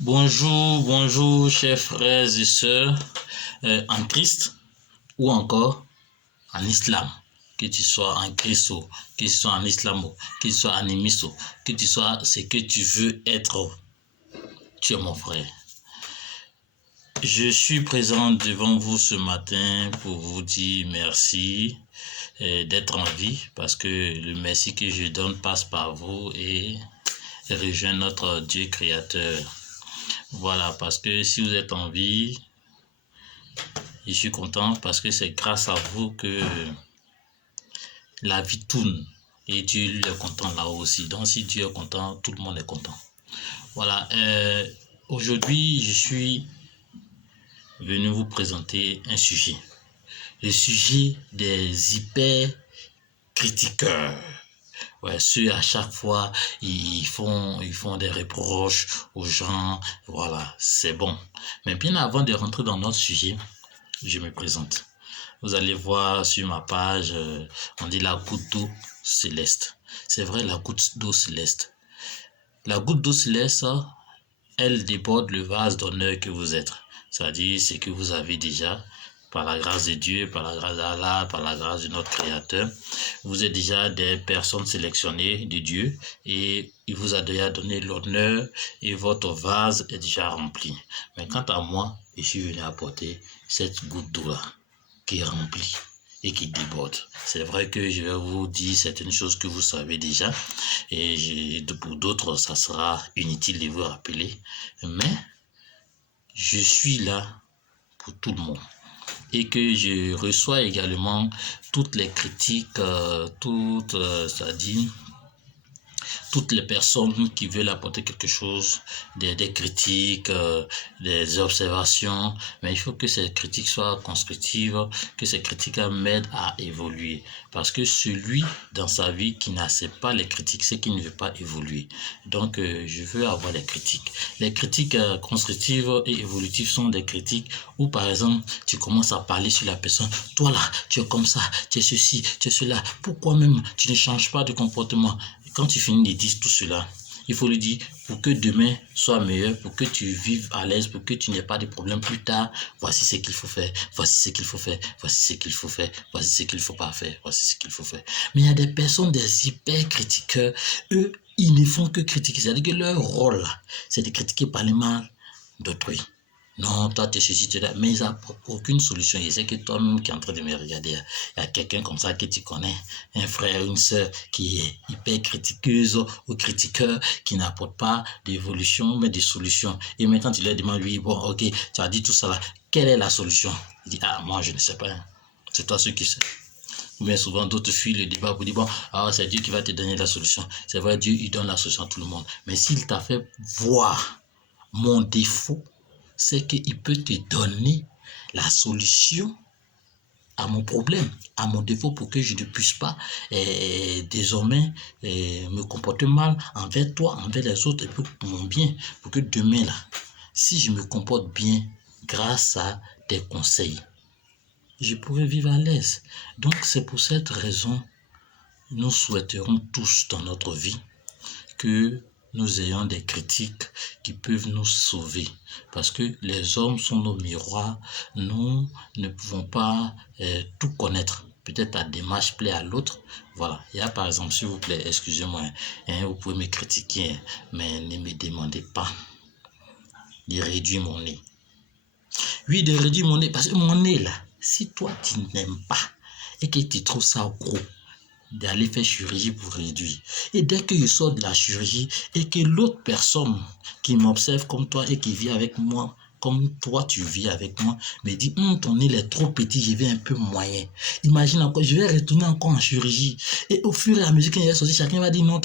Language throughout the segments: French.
Bonjour, chers frères et sœurs en Christ ou encore en islam. Que tu sois en Christ, que tu sois en islam, que tu sois animiste, que tu sois ce que tu veux être, tu es mon frère. Je suis présent devant vous ce matin pour vous dire merci d'être en vie, parce que le merci que je donne passe par vous et rejoint notre Dieu créateur. Voilà, parce que si vous êtes en vie, je suis content parce que c'est grâce à vous que la vie tourne et Dieu lui est content là-haut aussi. Donc si Dieu est content, tout le monde est content. Voilà, aujourd'hui je suis venu vous présenter un sujet. Le sujet des hyper critiqueurs. Ouais, ceux à chaque fois ils font des reproches aux gens. Voilà, c'est bon. Mais bien avant de rentrer dans notre sujet, je me présente. Vous allez voir sur ma page, on dit la goutte d'eau céleste. C'est vrai, la goutte d'eau céleste. La goutte d'eau céleste, elle déborde le vase d'honneur que vous êtes. C'est-à-dire ce que vous avez déjà, par la grâce de Dieu, par la grâce d'Allah, par la grâce de notre Créateur. Vous êtes déjà des personnes sélectionnées de Dieu et il vous a déjà donné l'honneur et votre vase est déjà rempli. Mais quant à moi, je suis venu apporter cette goutte d'eau-là qui est remplie et qui déborde. C'est vrai que je vais vous dire certaines choses que vous savez déjà et pour d'autres, ça sera inutile de vous rappeler. Mais je suis là pour tout le monde et que je reçois également toutes les critiques, c'est-à-dire toutes les personnes qui veulent apporter quelque chose, des critiques, des observations, mais il faut que ces critiques soient constructives, que ces critiques m'aident à évoluer. Parce que celui dans sa vie qui n'accepte pas les critiques, c'est qu'il ne veut pas évoluer. Donc, je veux avoir les critiques. Les critiques constructives et évolutives sont des critiques où, par exemple, tu commences à parler sur la personne. Toi là, tu es comme ça, tu es ceci, tu es cela. Pourquoi même tu ne changes pas de comportement? Quand tu finis de dire tout cela, il faut lui dire pour que demain soit meilleur, pour que tu vives à l'aise, pour que tu n'aies pas de problème plus tard. Voici ce qu'il faut faire, voici ce qu'il faut faire, voici ce qu'il faut faire, voici ce qu'il ne faut pas faire, voici ce qu'il faut faire. Mais il y a des personnes, des hyper critiqueurs, eux, ils ne font que critiquer. C'est-à-dire que leur rôle, c'est de critiquer par les mal d'autrui. Non, toi, tu es ceci, tu es là. Mais ils n'ont aucune solution. Je sais que toi-même qui es en train de me regarder, il y a quelqu'un comme ça que tu connais, un frère, une sœur qui est hyper critiqueuse ou critiqueur, qui n'apporte pas d'évolution, mais des solutions. Et maintenant, tu leur demandes, lui, bon, ok, tu as dit tout ça là. Quelle est la solution? Il dit, ah, moi, je ne sais pas. C'est toi ceux qui sais. Ou bien souvent, d'autres fuient le débat pour dire, bon, ah, c'est Dieu qui va te donner la solution. C'est vrai, Dieu, il donne la solution à tout le monde. Mais s'il t'a fait voir mon défaut, c'est qu'il peut te donner la solution à mon problème, à mon défaut, pour que je ne puisse pas désormais me comporter mal envers toi, envers les autres, et pour mon bien, pour que demain, là, si je me comporte bien grâce à tes conseils, je pourrais vivre à l'aise. Donc, c'est pour cette raison, nous souhaiterons tous dans notre vie que nous ayons des critiques qui peuvent nous sauver. Parce que les hommes sont nos miroirs. Nous ne pouvons pas tout connaître. Peut-être ta démarche plaît à l'autre. Voilà. Il y a par exemple, s'il vous plaît, excusez-moi, vous pouvez me critiquer, mais ne me demandez pas de réduire mon nez. Oui, de réduire mon nez. Parce que mon nez, là, si toi, tu n'aimes pas et que tu trouves ça gros, d'aller faire chirurgie pour réduire. Et dès que je sors de la chirurgie et que l'autre personne qui m'observe comme toi et qui vit avec moi, comme toi tu vis avec moi, me dit ton nez est trop petit, je vais un peu moyen. Imagine encore, je vais retourner encore en chirurgie. Et au fur et à mesure qu'il est sorti, chacun va dire non,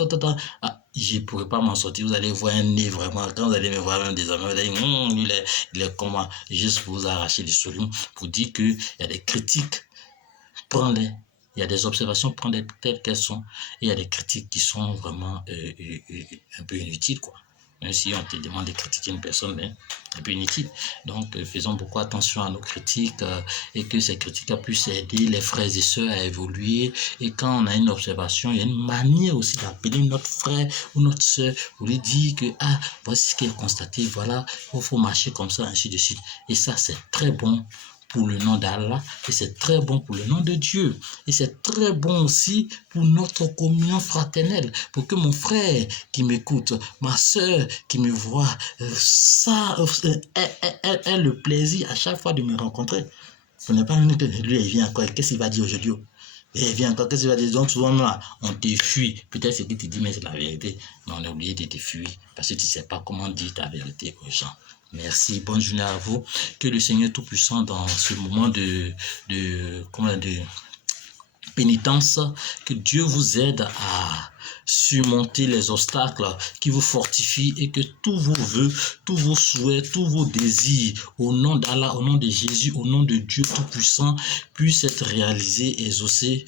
ah, je ne pourrai pas m'en sortir. Vous allez voir un nez vraiment. Quand vous allez me voir même désormais, vous allez dire il est comment? Juste pour vous arracher les sourires, pour dire qu'il y a des critiques. Prends-les. Il y a des observations, prends-les telles qu'elles sont. Et il y a des critiques qui sont vraiment un peu inutiles, quoi. Même si on te demande de critiquer une personne, mais c'est un peu inutile. Donc, faisons beaucoup attention à nos critiques et que ces critiques puissent aider les frères et sœurs à évoluer. Et quand on a une observation, il y a une manière aussi d'appeler notre frère ou notre sœur pour lui dire que, ah, voici ce qu'il a constaté, voilà, il faut marcher comme ça, ainsi de suite. Et ça, c'est très bon pour le nom d'Allah et c'est très bon pour le nom de Dieu. Et c'est très bon aussi pour notre communion fraternelle, pour que mon frère qui m'écoute, ma soeur qui me voit, ait le plaisir à chaque fois de me rencontrer. Ce n'est pas que lui, il vient encore, qu'est-ce qu'il va dire aujourd'hui? Et il vient encore, qu'est-ce qu'il va dire? Donc souvent là, on te fuit. Peut-être ce qu'il te dit, mais c'est la vérité. Mais on a oublié de te fuir parce que tu ne sais pas comment dire ta vérité aux gens. Merci, bonne journée à vous. Que le Seigneur Tout-Puissant, dans ce moment de pénitence, que Dieu vous aide à surmonter les obstacles, qui vous fortifie et que tous vos vœux, tous vos souhaits, tous vos désirs, au nom d'Allah, au nom de Jésus, au nom de Dieu Tout-Puissant, puissent être réalisés, exaucés